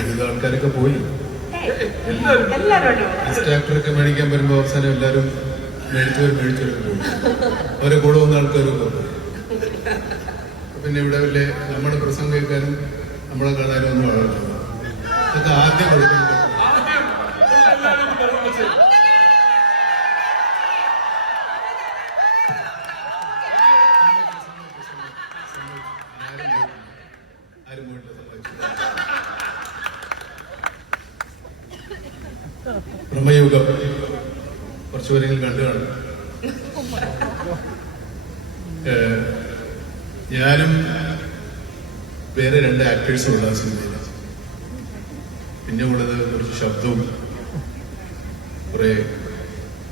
ഒരുവിധ ആൾക്കാരൊക്കെ പോയി. ബെസ്റ്റ് ആക്ടറൊക്കെ മേടിക്കാൻ വരുമ്പോൾ അവസാനം എല്ലാവരും മേടിച്ചവരും പോയി. അവരെ കൂടെ വന്ന ആൾക്കാരൊക്കെ പോയി. പിന്നെ ഇവിടെ വലിയ നമ്മുടെ പ്രസംഗം കേൾക്കാനും നമ്മളെ കാണാനും ഒന്നും ആളില്ല. അതൊക്കെ ആദ്യം കൊടുക്കുന്നത് ആരും പോയിട്ടില്ല. ബ്രഹ്മയുഗം കുറച്ചു പേരെങ്കിലും കണ്ടു കാണും. ഞാനും വേറെ 2 ആക്ടേഴ്സും ഉള്ള സിനിമയിൽ. പിന്നെ ഉള്ളത് കുറച്ച് ശബ്ദവും കുറെ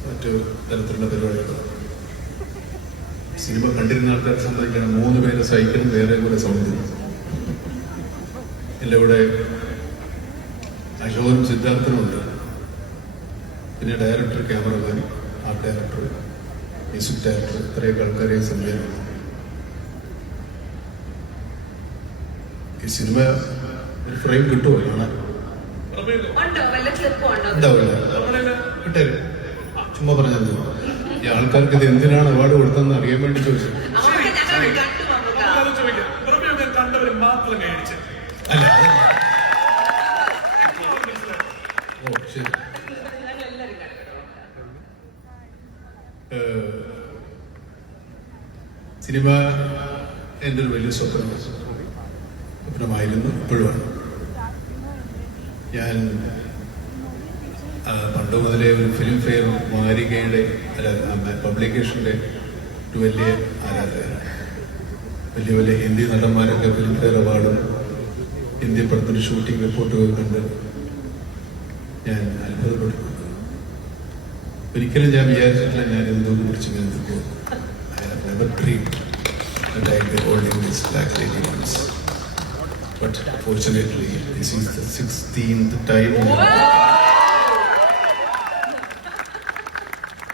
മറ്റു തരത്തിലുള്ള പരിപാടികളാണ്. സിനിമ കണ്ടിരുന്ന ആൾക്കാരെ സംബന്ധിക്കണം 3 പേരെ സൈക്കിളും വേറെ കൂടെ സൗന്ദര്യം. എൻ്റെ ഇവിടെ അശോകനും സിദ്ധാർത്ഥനും ഉണ്ട്. പിന്നെ director, cameraman, art director, music director, ഇത്രയൊക്കെ ആൾക്കാരെ സംവിധാനം. ഈ സിനിമ ഒരു ഫ്രെയിം കിട്ടുമോ കാണാൻ? ഉണ്ടാവില്ല, കിട്ടരുത്. ചുമ്മാ പറഞ്ഞത് ഈ ആൾക്കാർക്ക് ഇത് എന്തിനാണ് അവാർഡ് കൊടുത്തതെന്ന് അറിയാൻ വേണ്ടി ചോദിച്ചു. അല്ല, ഓ ശരി. സിനിമ എൻ്റെ ഒരു വലിയ സ്വപ്നമായിരുന്നു, ഇപ്പോഴുമാണ്. ഞാൻ പണ്ട് മുതലേ ഒരു ഫിലിം ഫെയർ മാരികയുടെ പബ്ലിക്കേഷൻ്റെ ഒരു വലിയ ആരാധകനാണ്. വലിയ വലിയ ഹിന്ദി നടന്മാരൊക്കെ ഫിലിം ഫെയർ അവാർഡും ഹിന്ദി പടത്തിന് ഷൂട്ടിംഗ് റിപ്പോർട്ടുകൾ കണ്ട് ഞാൻ അത്ഭുതപ്പെട്ടു. ഒരിക്കലും ഞാൻ വിചാരിച്ചിട്ടില്ല ഞാൻ എന്തോന്ന് കുറിച്ച് ഇങ്ങനെ നിൽക്കുമോ. I have never dreamed that I will be holding this Black Lady once. But fortunately, this is the 16th time.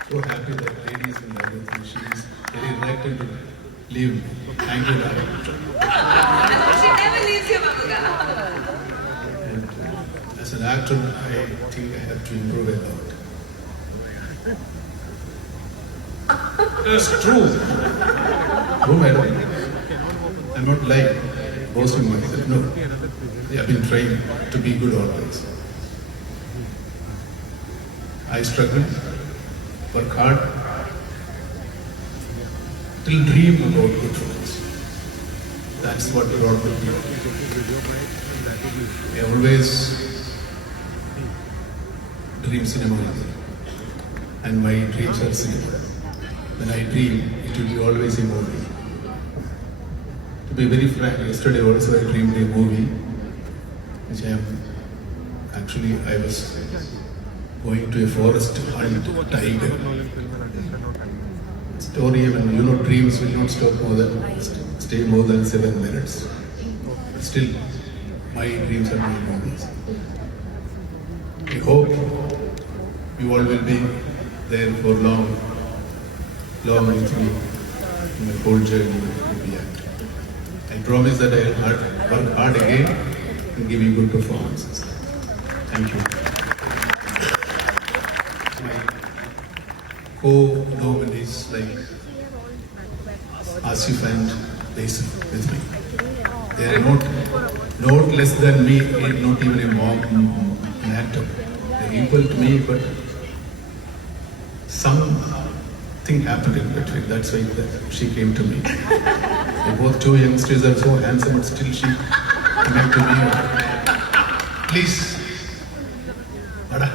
So happy that lady is in love with me. She is very reluctant to leave me. Thank you, darling. She never leaves you, Mamuka. And as an actor, I think I have to improve a lot. It's true. True, madam. I'm not lying, boasting myself. No. I have been trying to be good always. I struggle, work hard, still dream about good things. That's what brought me here. I always dream cinema, and my dreams are cinema. When I dream, it will be always a movie. To be very frank, yesterday also I dreamed a movie, which I was going to a forest to hunt a tiger. Story, dreams will not stay more than 7 minutes. But still, my dreams are my movies. I hope you all will be there for long with me in my whole journey with the actor. I promise that I will work hard again and give you good performances. Thank you. My co-nominees like Asif and Basil with me. They are not less than me, not even an actor. They are equal to me, but something happened in between. That's why she came to me. They both 2 youngsters are so handsome, but still she came to me. Please, Bada.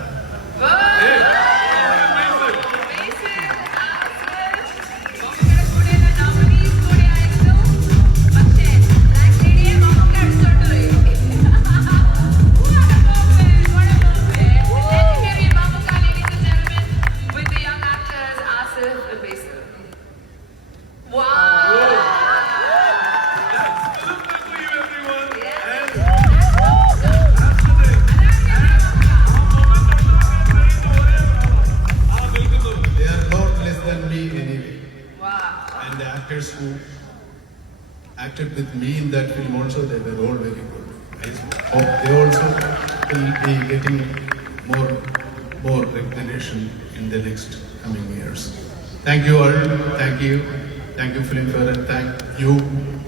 And the actors who acted with me in that film also, they were all very good. Hope they also will be getting more recognition in the next coming years. Thank you all. Thank you, Filmfare, and thank you